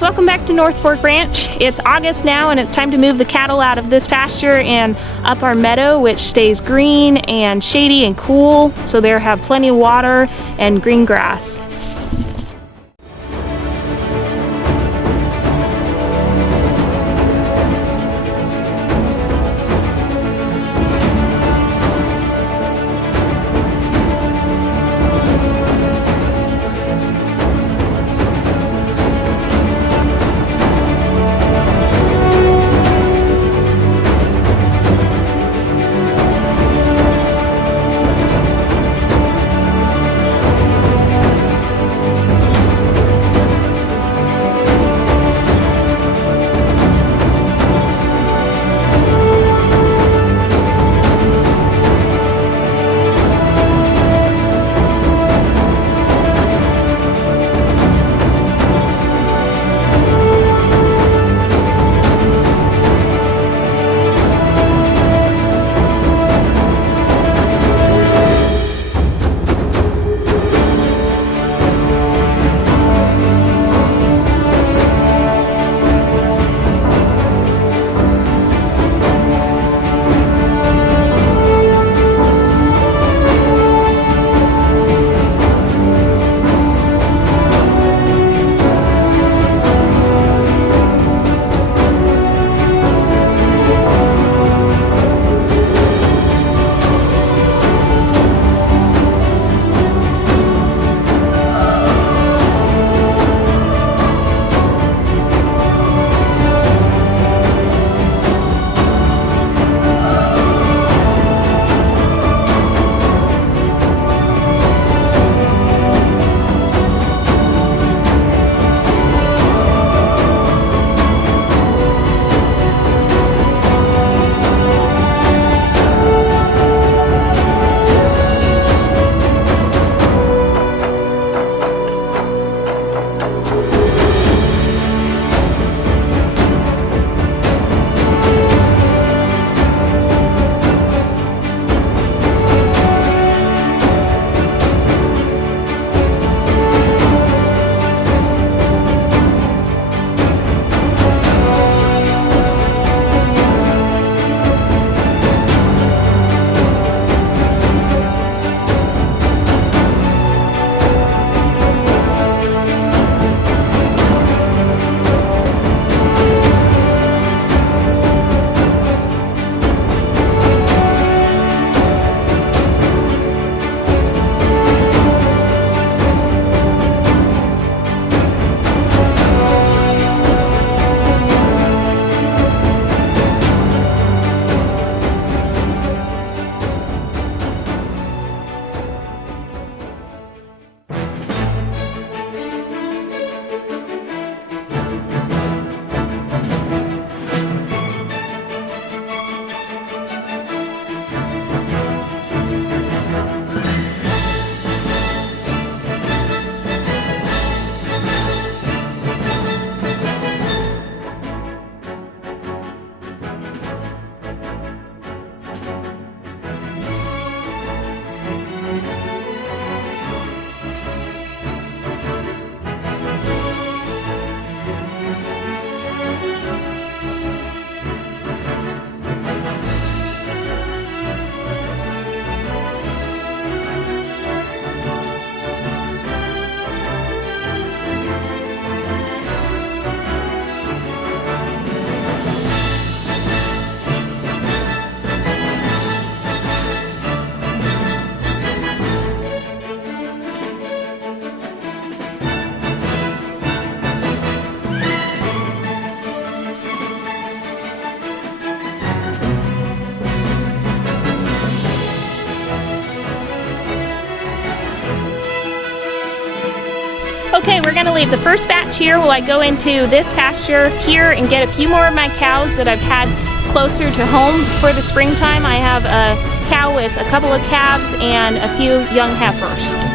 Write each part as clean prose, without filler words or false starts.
guys, welcome back to North Fork Ranch. It's August now and it's time to move the cattle out of this pasture and up our meadow, which stays green and shady and cool, so they have plenty of water and green grass. Okay, we're gonna leave the first batch here while I go into this pasture here and get a few more of my cows that I've had closer to home for the springtime. I have a cow with a couple of calves and a few young heifers.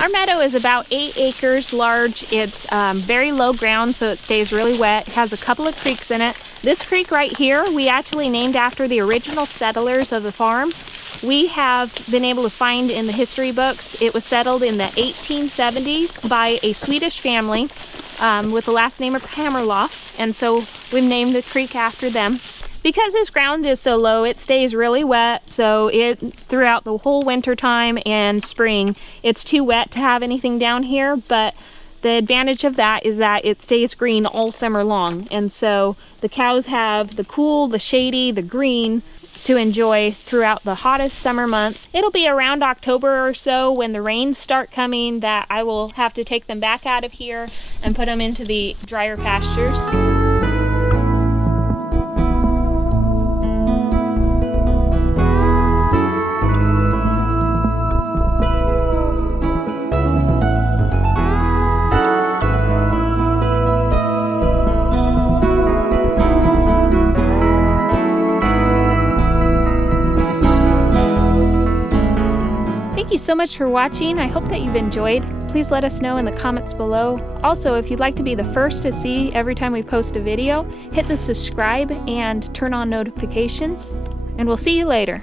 Our meadow is about 8 acres large. It's very low ground, so it stays really wet. It has a couple of creeks in it. This creek right here, we actually named after the original settlers of the farm. We have been able to find in the history books, it was settled in the 1870s by a Swedish family with the last name of Hammerloff, and so we've named the creek after them. Because this ground is so low, it stays really wet, so throughout the whole winter time and spring, it's too wet to have anything down here, but the advantage of that is that it stays green all summer long. And so the cows have the cool, the shady, the green to enjoy throughout the hottest summer months. It'll be around October or so when the rains start coming that I will have to take them back out of here and put them into the drier pastures. Thank you so much for watching. I hope that you've enjoyed. Please let us know in the comments below. Also, if you'd like to be the first to see every time we post a video, hit the subscribe and turn on notifications, and we'll see you later.